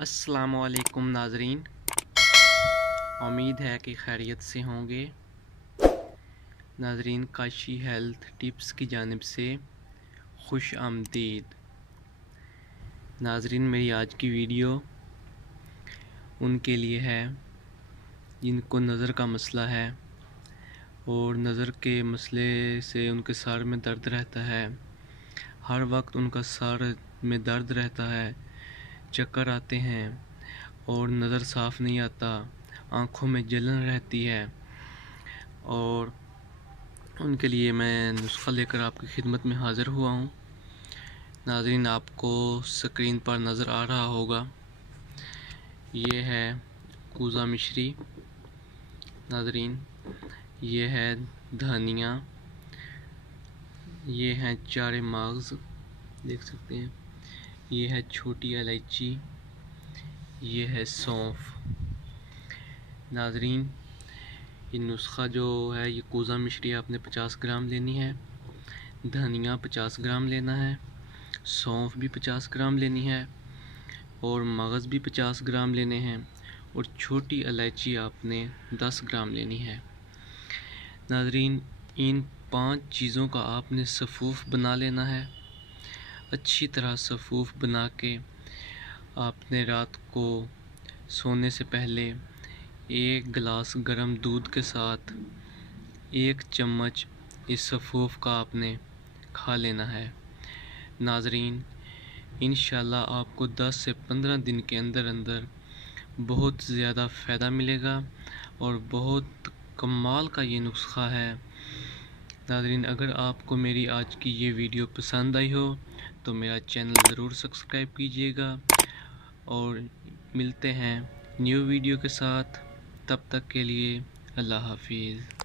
अस्सलाम वालेकुम नाजरीन, उम्मीद है कि खैरियत से होंगे। नाजरीन, काशी हेल्थ टिप्स की जानिब से खुश आमदीद। नाजरीन, मेरी आज की वीडियो उनके लिए है जिनको नज़र का मसला है और नज़र के मसले से उनके सर में दर्द रहता है। हर वक्त उनका सर में दर्द रहता है, चक्कर आते हैं और नज़र साफ़ नहीं आता, आँखों में जलन रहती है। और उनके लिए मैं नुस्खा लेकर आपकी खिदमत में हाज़िर हुआ हूँ। नाज़रीन, आपको स्क्रीन पर नज़र आ रहा होगा, ये है कूज़ा मिश्री। नाज़रीन, ये है धनिया, ये है चारे मगज़, देख सकते हैं, ये है छोटी इलायची, ये है सौंफ। नाज़रीन, ये नुस्खा जो है, ये कूज़ा मिश्री आपने 50 ग्राम लेनी है, धनिया 50 ग्राम लेना है, सौंफ भी 50 ग्राम लेनी है और मगज़ भी 50 ग्राम लेने हैं और छोटी इलायची आपने 10 ग्राम लेनी है। नाज़रीन, इन 5 चीज़ों का आपने सफ़ूफ़ बना लेना है। अच्छी तरह सफ़ूफ़ बना के आपने रात को सोने से पहले 1 गिलास गर्म दूध के साथ 1 चम्मच इस सफ़ूफ़ का आपने खा लेना है। नाज़रीन, इंशाल्लाह आपको 10 से 15 दिन के अंदर अंदर बहुत ज़्यादा फ़ायदा मिलेगा और बहुत कमाल का ये नुस्खा है। नाज़रीन, अगर आपको मेरी आज की ये वीडियो पसंद आई हो तो मेरा चैनल ज़रूर सब्सक्राइब कीजिएगा और मिलते हैं न्यू वीडियो के साथ। तब तक के लिए अल्लाह हाफिज़।